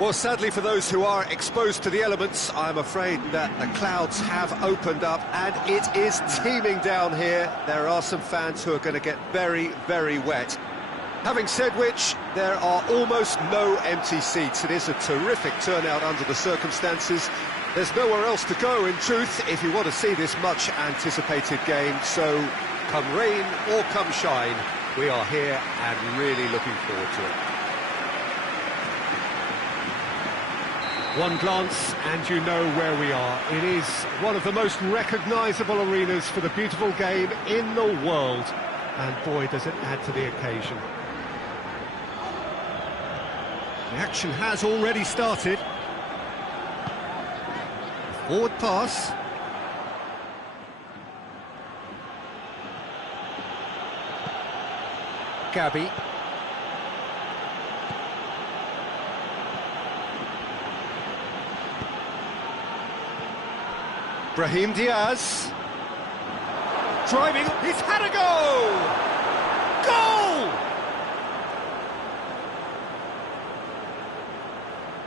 Well, sadly for those who are exposed to the elements, I'm afraid that the clouds have opened up and it is teeming down here. There are some fans who are going to get very, very wet. Having said which, there are almost no empty seats. It is a terrific turnout under the circumstances. There's nowhere else to go, in truth, if you want to see this much-anticipated game. So, come rain or come shine, we are here and really looking forward to it. One glance and you know where we are. It is one of the most recognisable arenas for the beautiful game in the world. And boy, does it add to the occasion. The action has already started. Forward pass. Gabby. Brahim Diaz. Driving, he's had a go! Goal!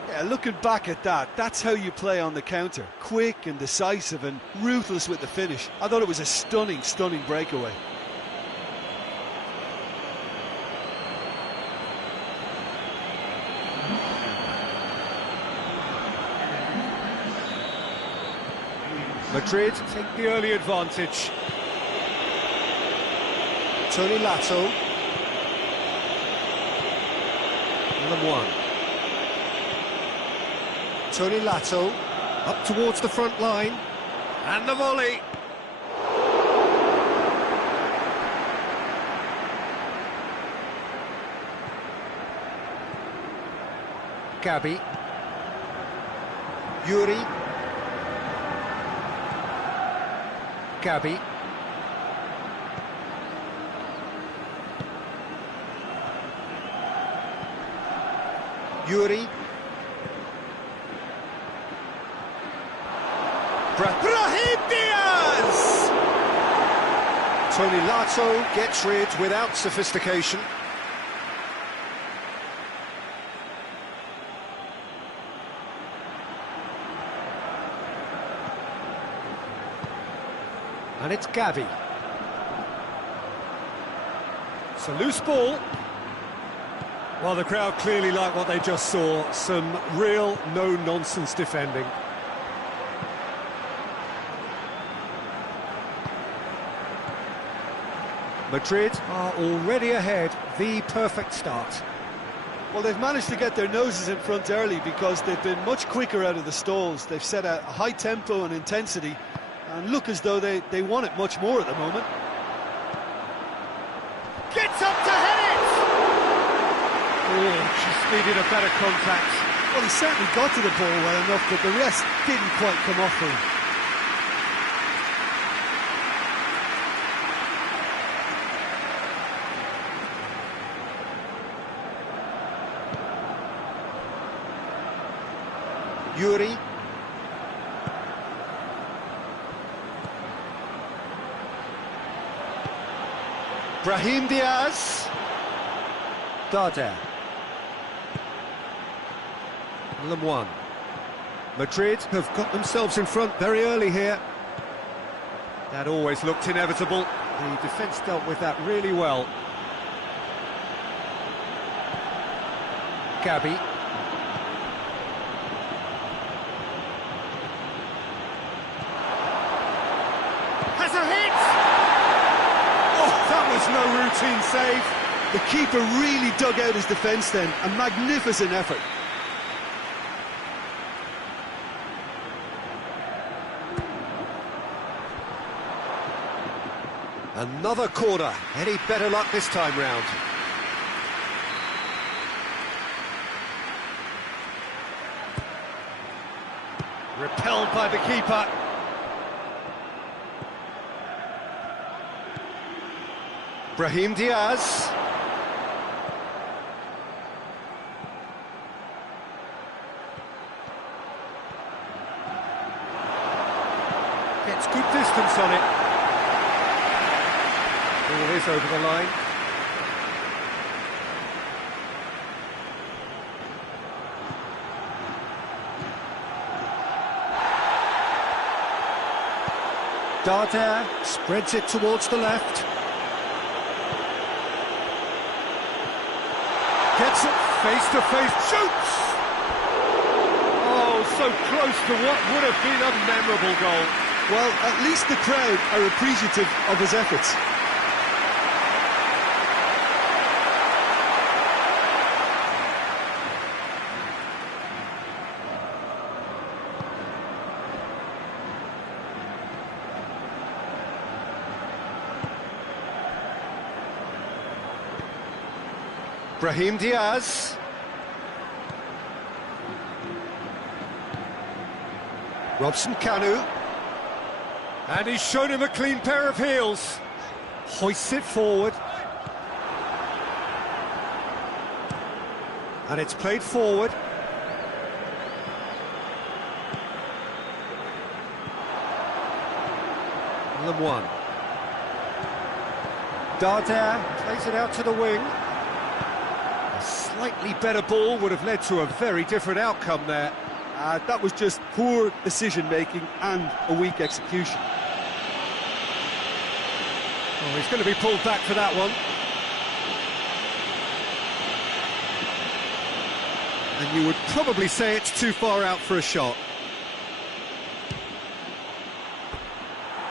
Yeah, looking back at that, that's how you play on the counter. Quick and decisive and ruthless with the finish. I thought it was a stunning, stunning breakaway. Madrid take the early advantage. Tony Lato. Number one. Tony Lato up towards the front line. And the volley. Gabby. Yuri. Gabby. Yuri. Brahim Diaz! Tony Lato gets rid without sophistication. And it's Gabby. It's a loose ball. Well, the crowd clearly like what they just saw. Some real no-nonsense defending. Madrid are already ahead. The perfect start. Well, they've managed to get their noses in front early because they've been much quicker out of the stalls. They've set a high tempo and intensity and look as though they want it much more at the moment. Gets up to head it! Oh, just needed a better contact. Well, he certainly got to the ball well enough, but the rest didn't quite come off for him. Yuri. Brahim Diaz. Darder. Lemoine. Madrid have got themselves in front very early here. That always looked inevitable. The defence dealt with that really well. Gabby. Has a hit! Oh, that was no routine save. The keeper really dug out his defence then. A magnificent effort. Another corner. Any better luck this time round? Repelled by the keeper. Brahim Diaz. Gets good distance on it. Ball is over the line. Darder spreads it towards the left. Gets it face to face, shoots! Oh, so close to what would have been a memorable goal. Well, at least the crowd are appreciative of his efforts. Brahim Diaz. Robson Kanu. And he's shown him a clean pair of heels. Hoists it forward. And it's played forward. Lemwan. Darder plays it out to the wing. A slightly better ball would have led to a very different outcome there. That was just poor decision-making and a weak execution. Oh, he's going to be pulled back for that one. And you would probably say it's too far out for a shot.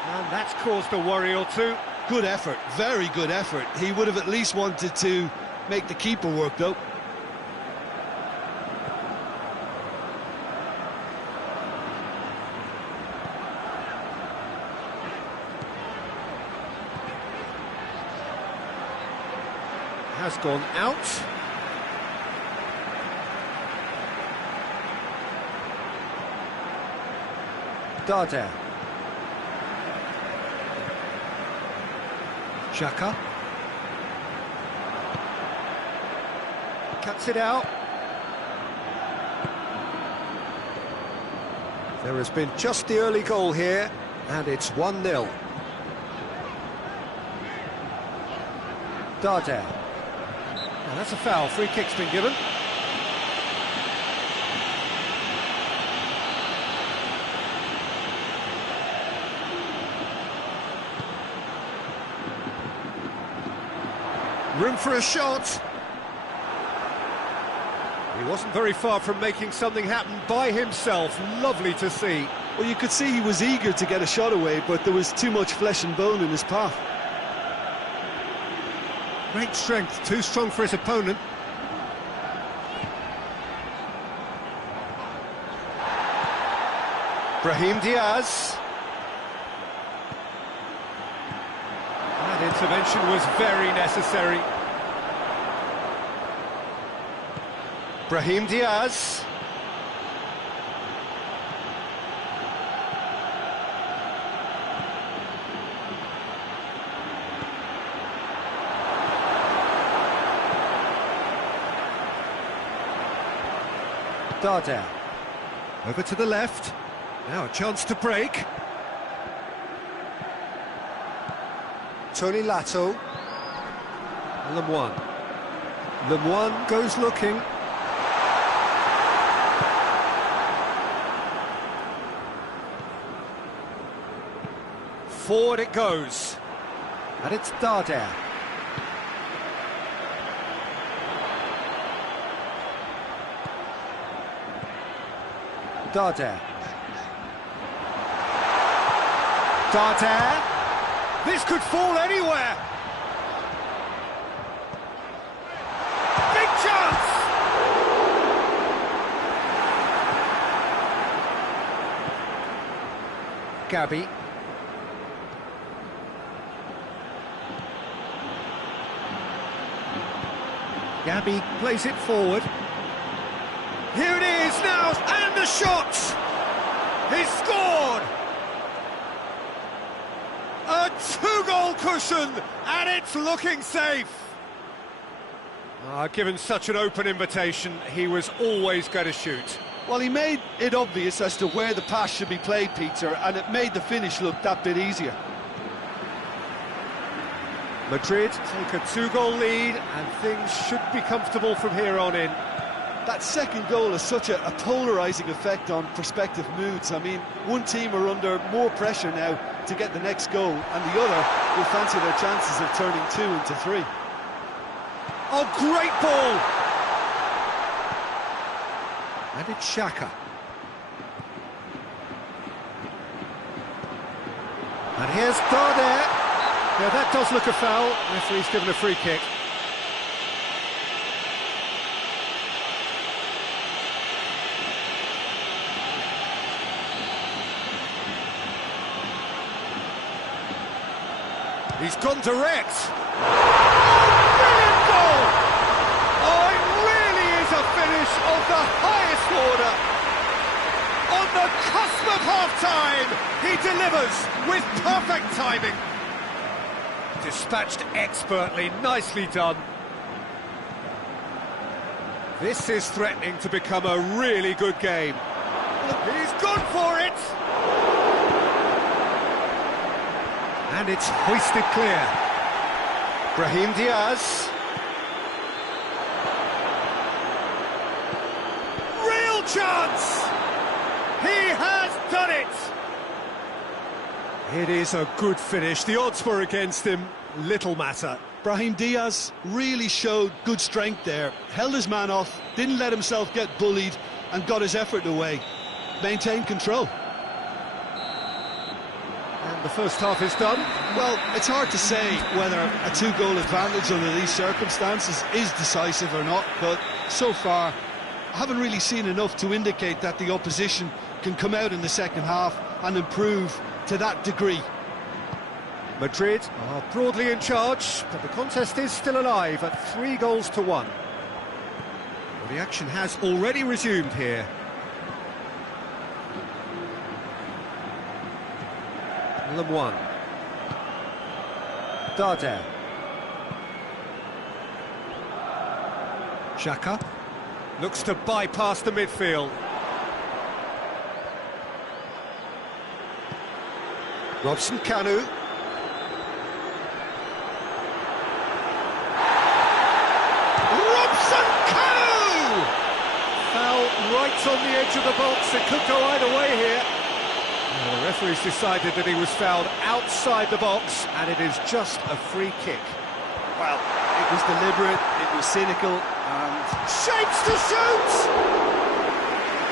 And that's caused a worry or two. Good effort, very good effort. He would have at least wanted to make the keeper work, though. Has gone out. Darder. Xhaka. Cuts it out. There has been just the early goal here, and it's 1-0. Darder. Now that's a foul. Free kick's been given. Room for a shot. He wasn't very far from making something happen by himself. Lovely to see. Well, you could see he was eager to get a shot away, but there was too much flesh and bone in his path. Great strength, too strong for his opponent. Brahim Diaz. That intervention was very necessary. Brahim Diaz. Darder. Over to the left. Now a chance to break. Tony Lato. Lemwan. Lemwan goes looking. Forward it goes. And it's Darder. Darder. Darder. This could fall anywhere. Big chance! Gabby. Gabby plays it forward. Here it is now, and the shot! He's scored! A two-goal cushion, and it's looking safe. Given such an open invitation, he was always going to shoot. Well, he made it obvious as to where the pass should be played, Peter, and it made the finish look that bit easier. Madrid take a two-goal lead, and things should be comfortable from here on in. That second goal has such a polarising effect on prospective moods. I mean, one team are under more pressure now to get the next goal, and the other will fancy their chances of turning 2 into 3. Oh, great ball! And it's Xhaka. And here's Darder. Yeah, that does look a foul. Referee's given a free kick. He's gone direct. Oh, brilliant goal! Oh, it really is a finish of the highest order. On the cusp of half-time, he delivers with perfect timing. Dispatched expertly, nicely done. This is threatening to become a really good game. He's gone for it! And it's hoisted clear. Brahim Diaz. Real chance! He has done it! It is a good finish. The odds were against him. Little matter. Brahim Diaz really showed good strength there. Held his man off, didn't let himself get bullied, and got his effort away. Maintained control. And the first half is done. Well, it's hard to say whether a 2-goal advantage under these circumstances is decisive or not, but so far I haven't really seen enough to indicate that the opposition can come out in the second half and improve to that degree. Madrid are broadly in charge, but the contest is still alive at 3-1. Well, the action has already resumed here. Milan 1. Darder. Xhaka looks to bypass the midfield. Robson Kanu. Robson Kanu! Foul right on the edge of the box. It could go either way here. Well, the referee's decided that he was fouled outside the box, and it is just a free kick. Well, it was deliberate, it was cynical, and... Shapes to shoot!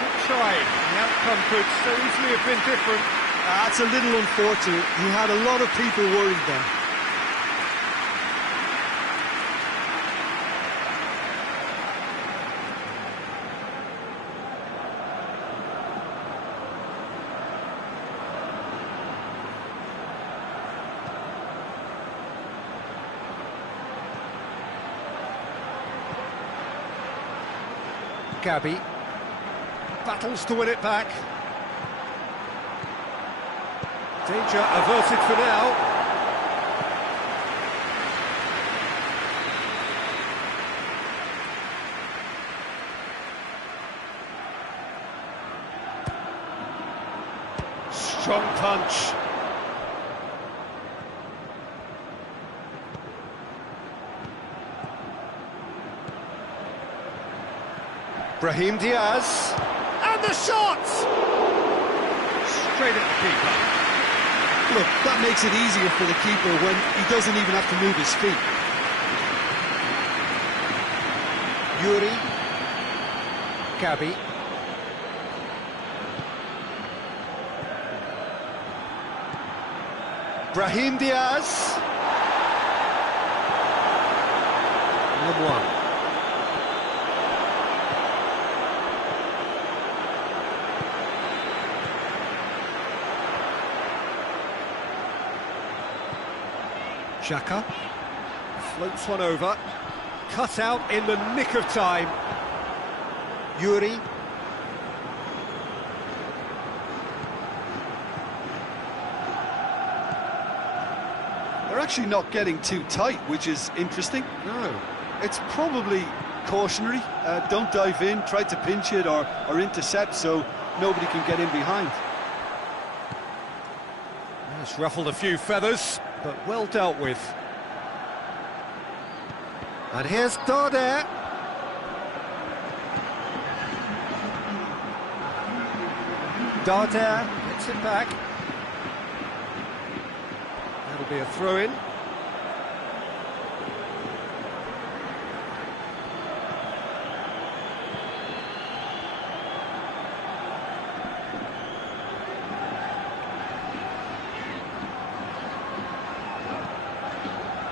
Good try. The outcome could so easily have been different. That's a little unfortunate. He had a lot of people worried then. Gabby battles to win it back. Danger averted for now. Strong punch. Brahim Diaz, and the shot! Straight at the keeper. Look, that makes it easier for the keeper when he doesn't even have to move his feet. Yuri, Gabby. Brahim Diaz. Number 1. Xhaka floats one over, cut out in the nick of time. Yuri. They're actually not getting too tight, which is interesting. No. It's probably cautionary. Don't dive in, try to pinch it or intercept so nobody can get in behind. It's ruffled a few feathers, but well dealt with. And here's Darder. Darder gets it back. It'll be a throw-in.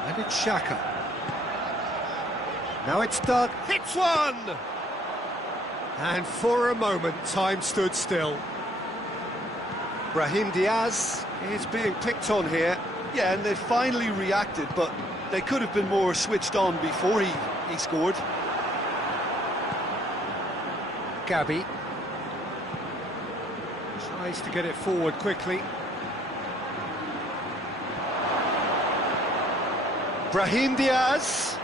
And it's Xhaka. Now it's done. Hits one! And for a moment, time stood still. Brahim Diaz is being picked on here. Yeah, and they finally reacted, but they could have been more switched on before he scored. Gabi tries to get it forward quickly. Brahim Diaz.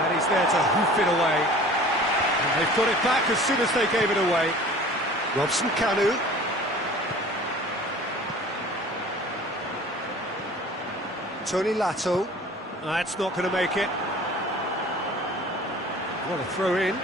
And he's there to hoof it away. And they've got it back as soon as they gave it away. Robson Kanu. Tony Lato. That's not going to make it. What a throw in.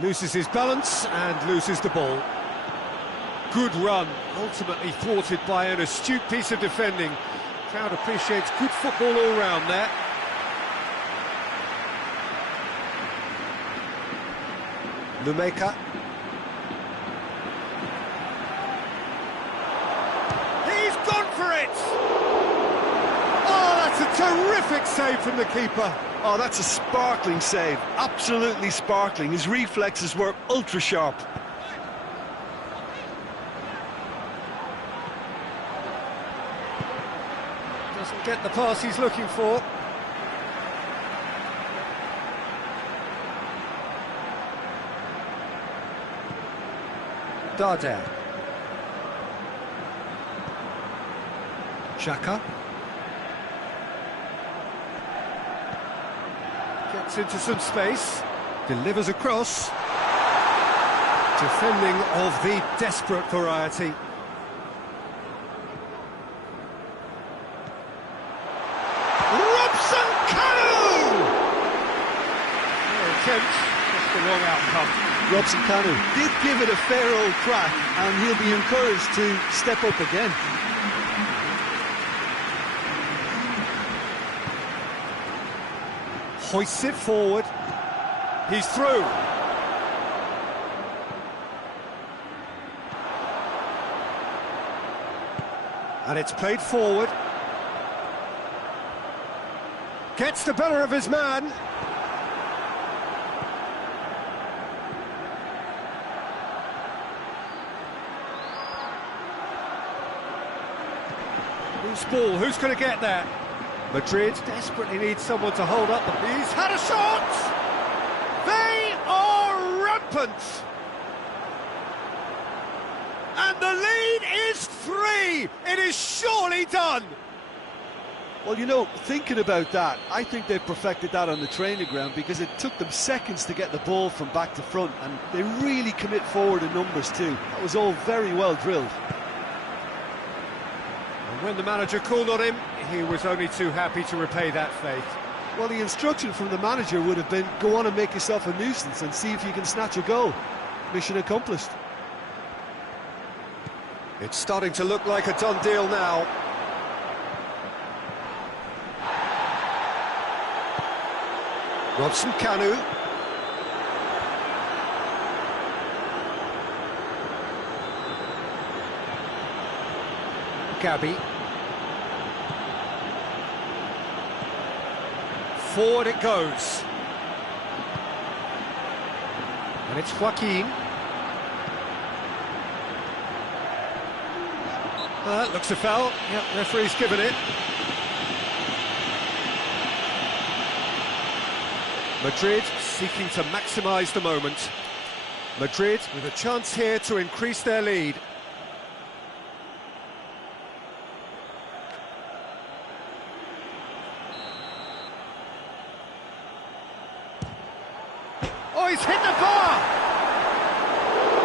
Loses his balance and loses the ball. Good run, ultimately thwarted by an astute piece of defending. Crowd appreciates good football all round there. Lumeka. He's gone for it! Oh, that's a terrific save from the keeper. Oh, that's a sparkling save, absolutely sparkling. His reflexes were ultra sharp. Doesn't get the pass he's looking for. Darder. Xhaka. Gets into some space, delivers across. Defending of the desperate variety. Robson Kanu! Attempt, just the wrong outcome. Robson Kanu did give it a fair old crack, and he'll be encouraged to step up again. Hoists it forward. He's through. And it's played forward. Gets the better of his man. Loose ball, who's going to get there? Madrid desperately needs someone to hold up. He's had a shot! They are rampant! And the lead is 3! It is surely done! Well, you know, thinking about that, I think they've perfected that on the training ground, because it took them seconds to get the ball from back to front, and they really commit forward in numbers too. That was all very well drilled. And when the manager called on him, he was only too happy to repay that faith. Well, the instruction from the manager would have been, go on and make yourself a nuisance and see if you can snatch a goal. Mission accomplished. It's starting to look like a done deal now. Robson Kanu. Gabi. Forward it goes. And it's Joaquin. That looks a foul. Yep, referee's given it. Madrid seeking to maximise the moment. Madrid with a chance here to increase their lead. Oh, he's hit the bar!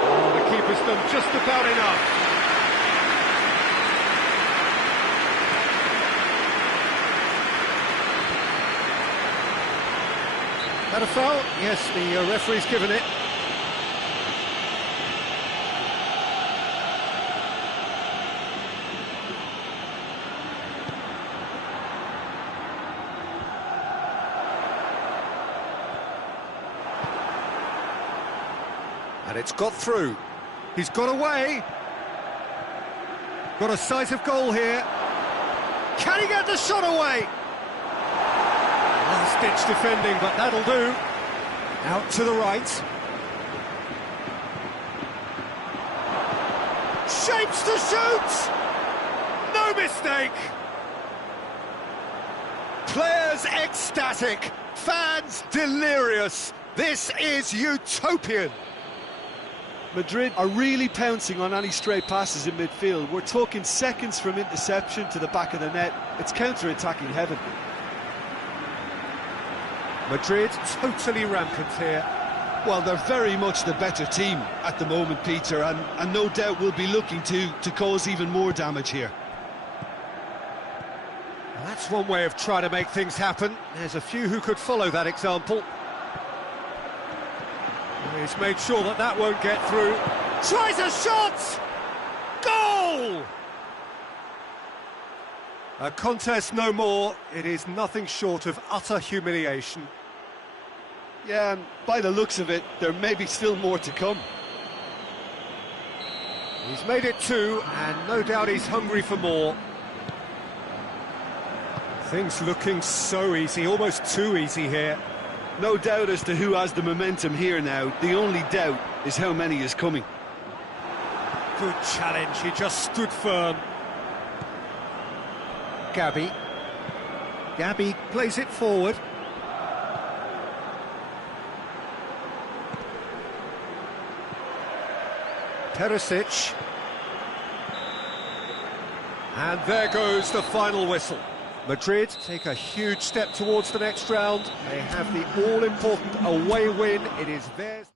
Oh, the keeper's done just about enough. That a foul? Yes, the referee's given it. And it's got through. He's got away. Got a sight of goal here. Can he get the shot away? Last-ditch defending, but that'll do. Out to the right. Shapes to shoot! No mistake! Players ecstatic, fans delirious. This is utopian. Madrid are really pouncing on any stray passes in midfield. We're talking seconds from interception to the back of the net. It's counter-attacking heaven. Madrid totally rampant here. Well, they're very much the better team at the moment, Peter, and no doubt will be looking to cause even more damage here. Well, that's one way of trying to make things happen. There's a few who could follow that example. He's made sure that that won't get through. Tries a shot! Goal! A contest no more. It is nothing short of utter humiliation. Yeah, and by the looks of it, there may be still more to come. He's made it two, and no doubt he's hungry for more. Things looking so easy, almost too easy here. No doubt as to who has the momentum here now. The only doubt is how many is coming. Good challenge, he just stood firm. Gabby plays it forward. Perisic. And there goes the final whistle. Madrid take a huge step towards the next round. They have the all-important away win. It is theirs.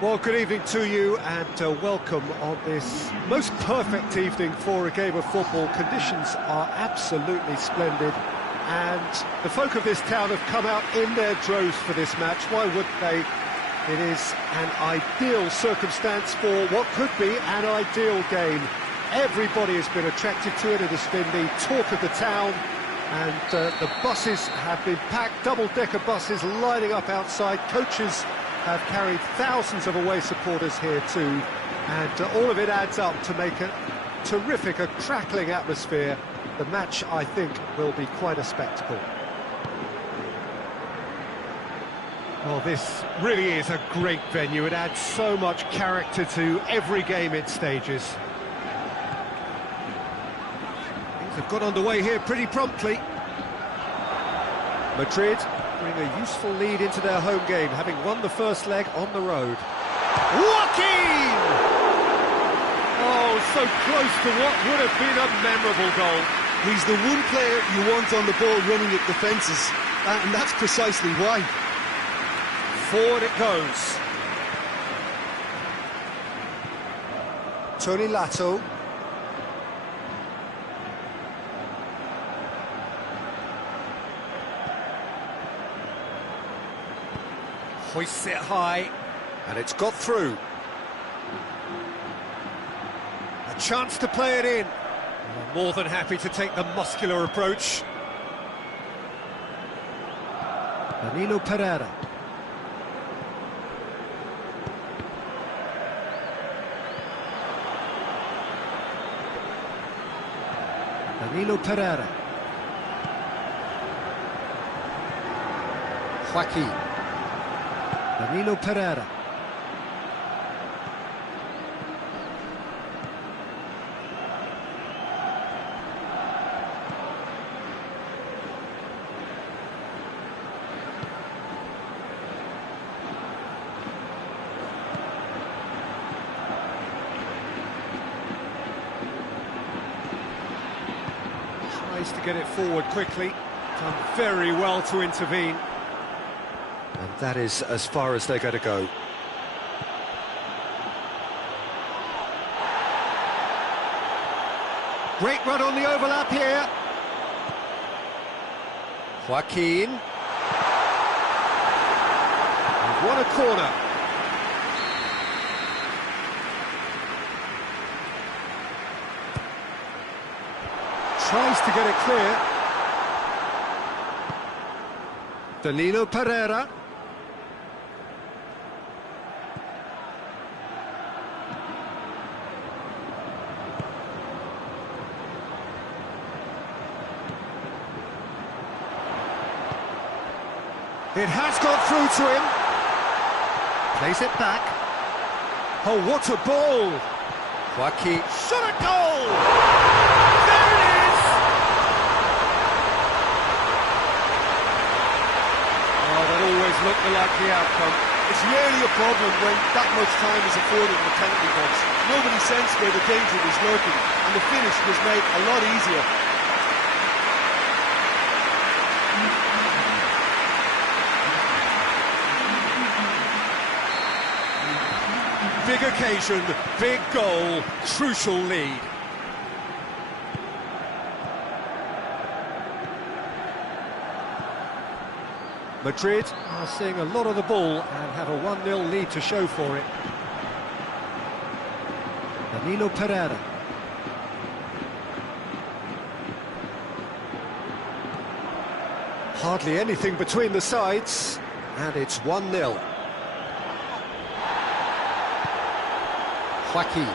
Well, good evening to you and welcome on this most perfect evening for a game of football. Conditions are absolutely splendid and the folk of this town have come out in their droves for this match. Why wouldn't they? It is an ideal circumstance for what could be an ideal game. Everybody has been attracted to it. It has been the talk of the town, and the buses have been packed, double-decker buses lining up outside. Coaches have carried thousands of away supporters here too, and all of it adds up to make a terrific, a crackling atmosphere. The match, I think, will be quite a spectacle. Well, this really is a great venue. It adds so much character to every game it stages. Things have got underway here pretty promptly. Madrid bring a useful lead into their home game, having won the first leg on the road. Joaquin! Oh, so close to what would have been a memorable goal. He's the one player you want on the ball running at defences, and that's precisely why. Forward it goes. Tony Lato. Hoists it high, and it's got through. A chance to play it in. I'm more than happy to take the muscular approach. Danilo Pereira. Danilo Pereira. Joaquin. Danilo Pereira. Tries to get it forward quickly. Done very well to intervene. And that is as far as they're going to go. Great run on the overlap here. Joaquin. And what a corner. Tries to get it clear. Danilo Pereira. It has got through to him. Plays it back. Oh, what a ball! Joaquin. Shot a goal! There it is! Oh, that always looked the likely outcome. It's rarely a problem when that much time is afforded in the penalty box. Nobody sensed where the danger was lurking, and the finish was made a lot easier. Big occasion, big goal, crucial lead. Madrid are seeing a lot of the ball and have a 1-0 lead to show for it. Danilo Pereira. Hardly anything between the sides, and it's 1-0. Joaquin.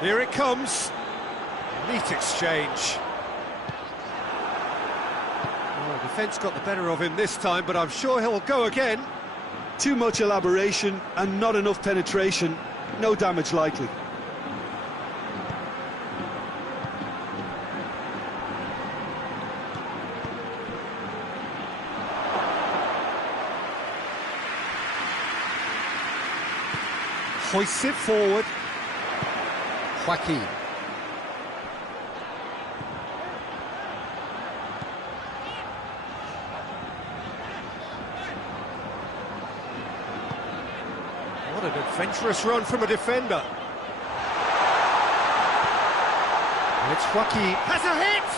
Here it comes. Neat exchange. Well, defence got the better of him this time, but I'm sure he'll go again. Too much elaboration and not enough penetration. No damage likely. Hoists it forward. Joaquin. What an adventurous run from a defender. And it's Joaquin. Has a hit!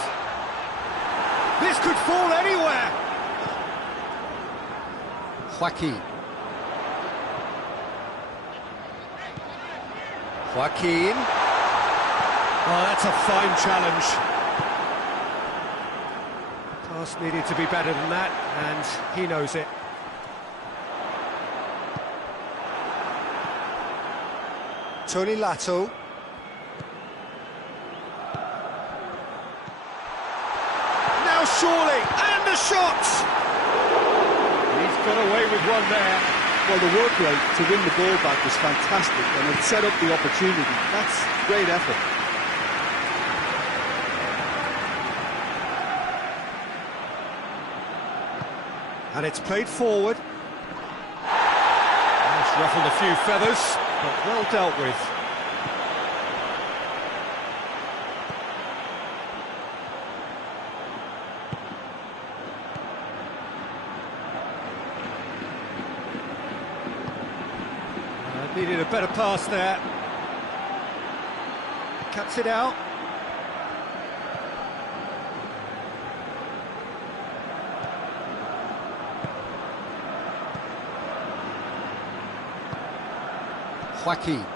This could fall anywhere! Joaquin. Joaquin. Oh, that's a fine challenge. Pass needed to be better than that, and he knows it. Tony Lato. Now surely, and the shot! He's got away with one there. Well, the work rate to win the ball back was fantastic, and it set up the opportunity. That's great effort. And it's played forward. It's ruffled a few feathers, but well dealt with. Needed a better pass there. Cuts it out. Joaquin.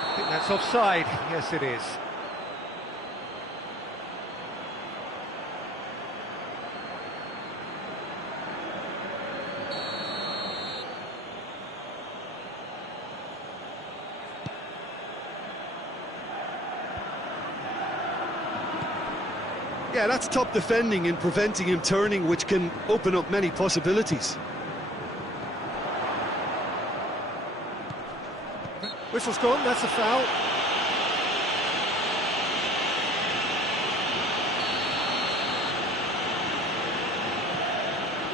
I think that's offside. Yes, it is. Yeah, that's top defending and preventing him turning, which can open up many possibilities. Whistle's gone, that's a foul.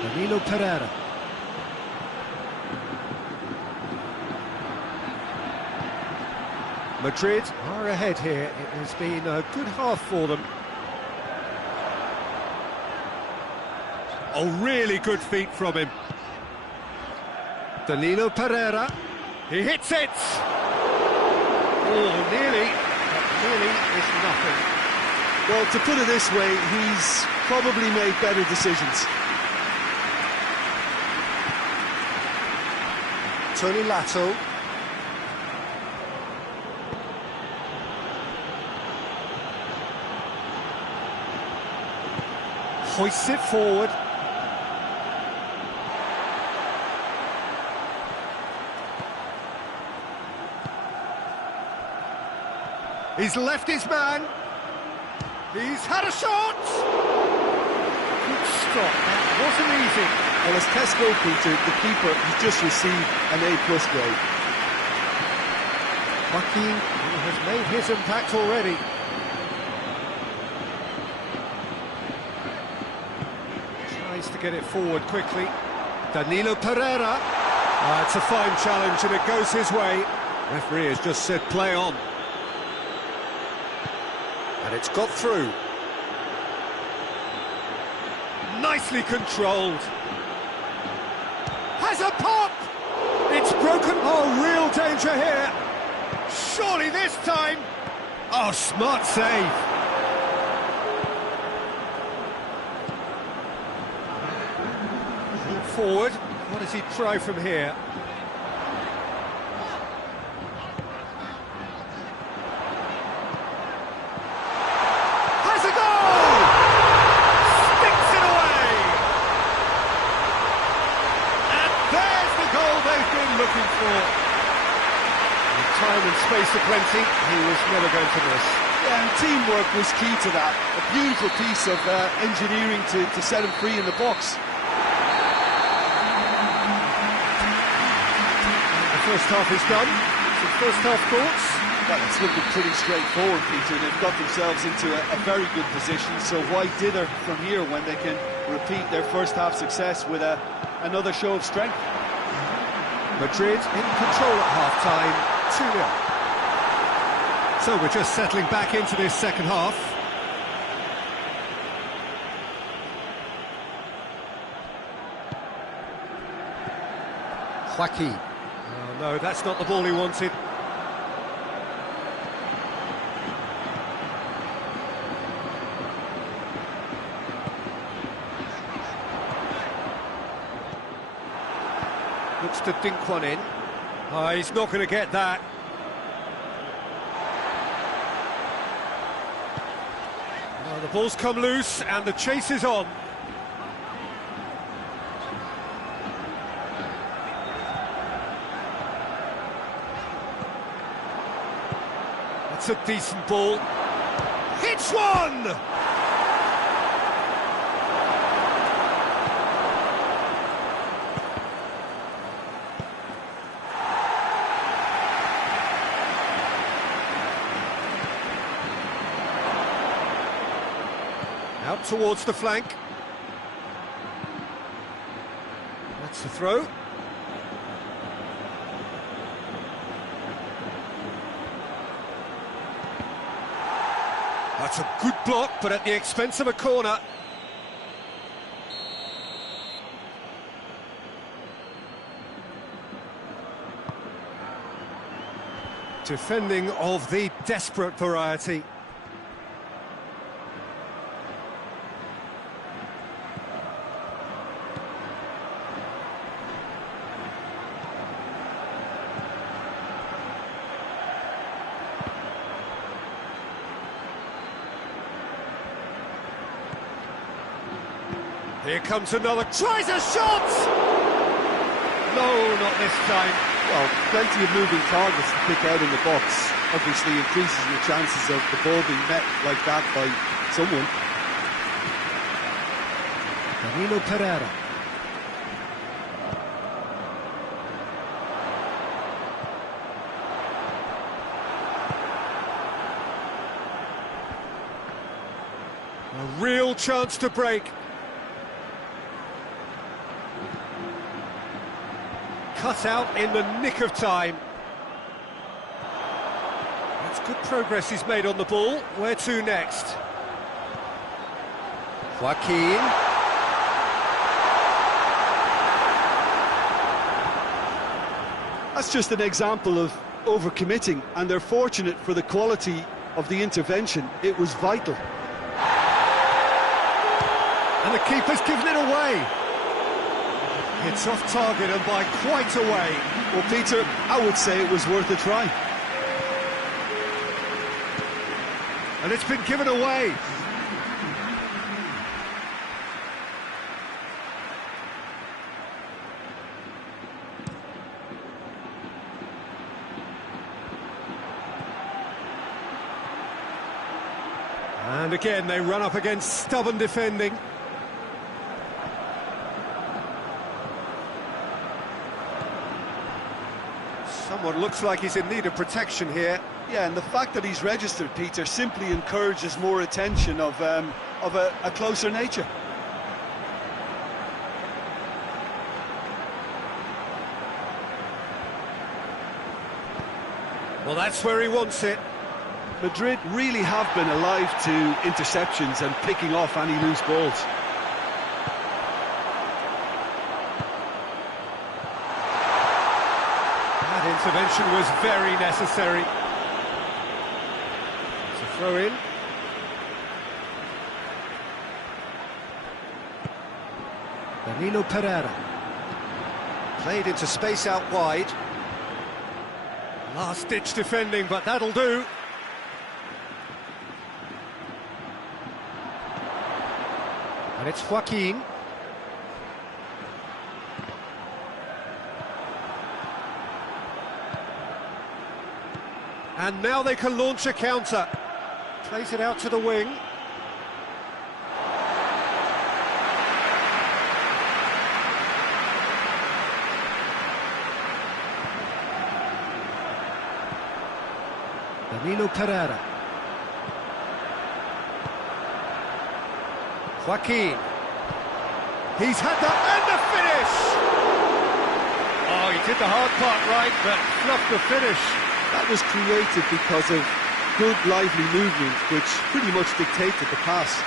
Danilo Pereira. Madrid are ahead here. It has been a good half for them. Oh, really good feet from him. Danilo Pereira. He hits it! Oh, nearly. But nearly is nothing. Well, to put it this way, he's probably made better decisions. Tony Lato. Hoists it forward. He's left his man. He's had a shot. Good stop. That wasn't easy. Well, as Tesco, Peter, the keeper, has just received an A+ grade. Joaquin has made his impact already. Tries to get it forward quickly. Danilo Pereira. It's a fine challenge and it goes his way. Referee has just said play on. And it's got through. Nicely controlled. Has a pop! It's broken. Oh, real danger here. Surely this time. Oh, smart save. Forward. What does he try from here? Looking for time and space aplenty, he was never going to miss. Yeah, and teamwork was key to that. A beautiful piece of engineering to set him free in the box. The first half is done. Some first half thoughts? Well, it's looking pretty straightforward, Peter. They've got themselves into a very good position, so why dither from here when they can repeat their first half success with another show of strength? Madrid in control at half-time, 2-0. So we're just settling back into this second half. Joaquin. Oh, no, that's not the ball he wanted. Looks to dink one in. Oh, he's not going to get that. Oh, the ball's come loose and the chase is on. That's a decent ball. Hits one! Out towards the flank. That's the throw. That's a good block, but at the expense of a corner. Defending of the desperate variety. Here comes another, tries a shot! No, not this time. Well, plenty of moving targets to pick out in the box. Obviously increases your chances of the ball being met like that by someone. Danilo Pereira. A real chance to break. Cut out in the nick of time. That's good progress he's made on the ball. Where to next? Joaquin. That's just an example of overcommitting, and they're fortunate for the quality of the intervention. It was vital. And the keeper's given it away. It's off target and by quite a way. Well, Peter, I would say it was worth a try. And it's been given away. And again, they run up against stubborn defending. Someone looks like he's in need of protection here. Yeah, and the fact that he's registered, Peter, simply encourages more attention of a closer nature. Well, that's where he wants it. Madrid really have been alive to interceptions and picking off any loose balls. That intervention was very necessary. It's a throw in. Danilo Pereira. Played into space out wide. Last-ditch defending, but that'll do. And it's Joaquin. And now they can launch a counter. Plays it out to the wing. Danilo Pereira. Joaquin. He's had that, and the finish! Oh, he did the hard part right, but fluffed the finish. That was created because of good, lively movement, which pretty much dictated the pass.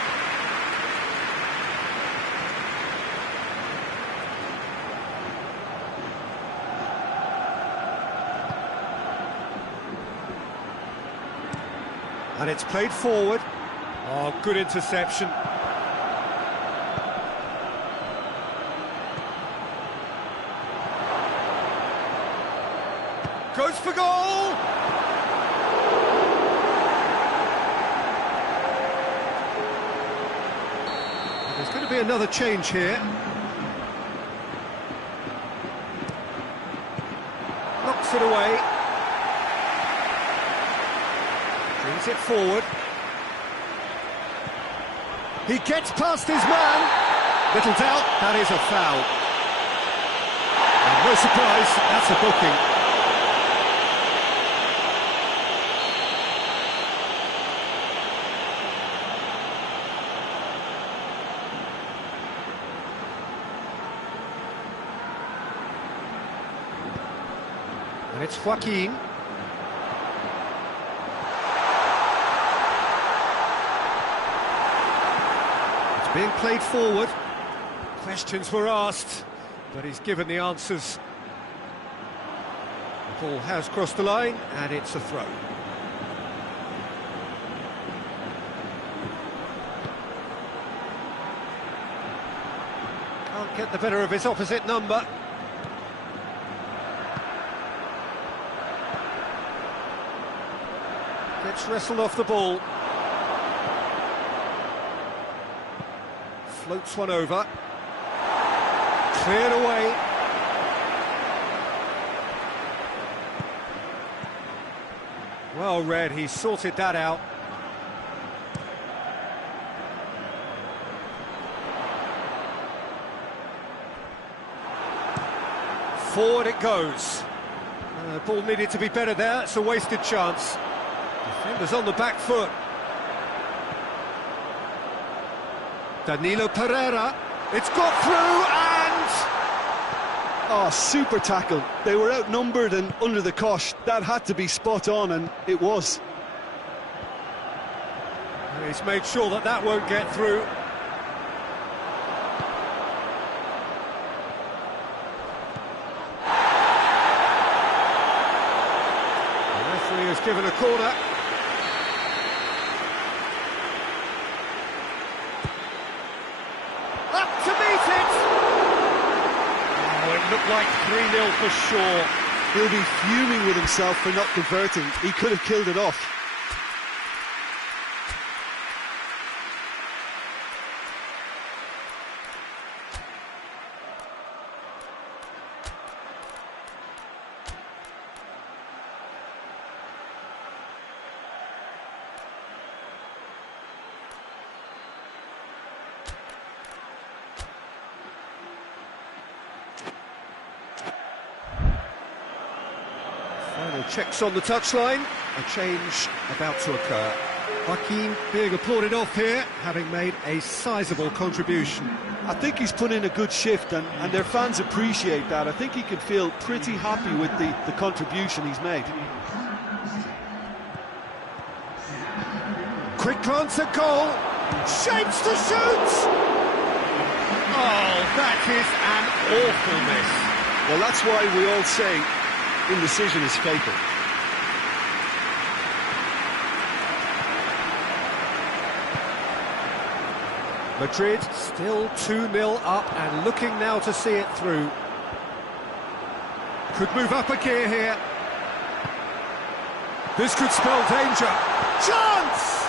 And it's played forward. Oh, good interception. Goes for goal! There's going to be another change here. Knocks it away. Brings it forward. He gets past his man. Little doubt, that is a foul. And no surprise, that's a booking. And it's Joaquin. It's being played forward. Questions were asked, but he's given the answers. The ball has crossed the line, and it's a throw. Can't get the better of his opposite number. Gets wrestled off the ball. Floats one over. Cleared away. Well read, he sorted that out. Forward it goes. Ball needed to be better there, it's a wasted chance. Defenders on the back foot. Danilo Pereira, it's got through and... Oh, super tackle. They were outnumbered and under the cosh. That had to be spot on, and it was. He's made sure that that won't get through. The referee has given a corner. Looked like 3-0 for sure. He'll be fuming with himself for not converting. He could have killed it off. Final checks on the touchline, a change about to occur. Joaquin being applauded off here, having made a sizable contribution. I think he's put in a good shift, and their fans appreciate that. I think he can feel pretty happy with the contribution he's made. Quick glance at goal, shapes to shoot! Oh, that is an awful miss. Well, that's why we all say indecision is fatal. Madrid still 2-0 up and looking now to see it through. Could move up a gear here. This could spell danger. Chance!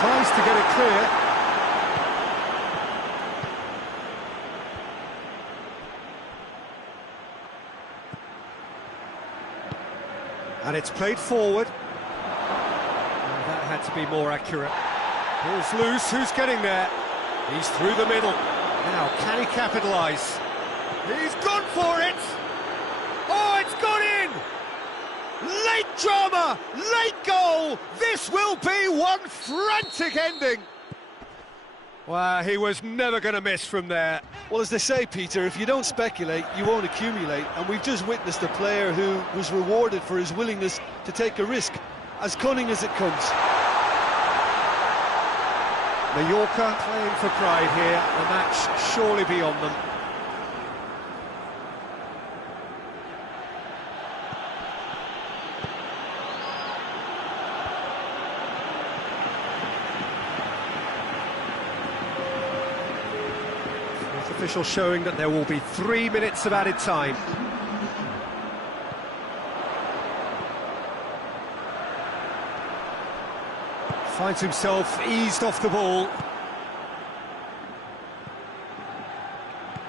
Tries to get it clear. And it's played forward. And that had to be more accurate. Ball's loose, who's getting there? He's through the middle. Now, can he capitalise? He's gone for it! Oh, it's gone in! Late drama, late goal! This will be one frantic ending! Well, he was never going to miss from there. Well, as they say, Peter, if you don't speculate, you won't accumulate. And we've just witnessed a player who was rewarded for his willingness to take a risk, as cunning as it comes. Mallorca playing for pride here, the match surely beyond them. official showing that there will be 3 minutes of added time. Finds himself eased off the ball.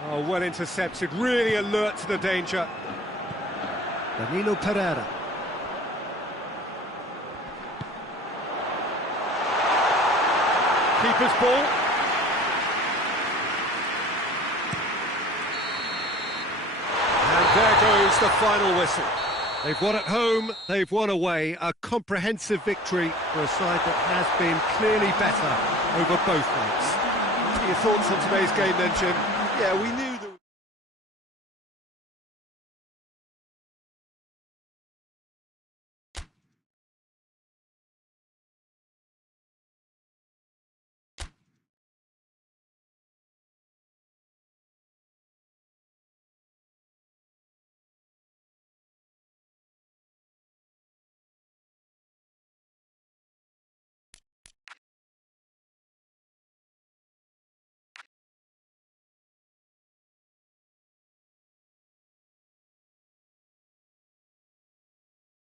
Oh, well intercepted, really alert to the danger. Danilo Pereira. Keeper's ball. And there goes the final whistle. They've won at home, they've won away. A comprehensive victory for a side that has been clearly better over both nights. What are your thoughts on today's game then, Jim? Yeah, we knew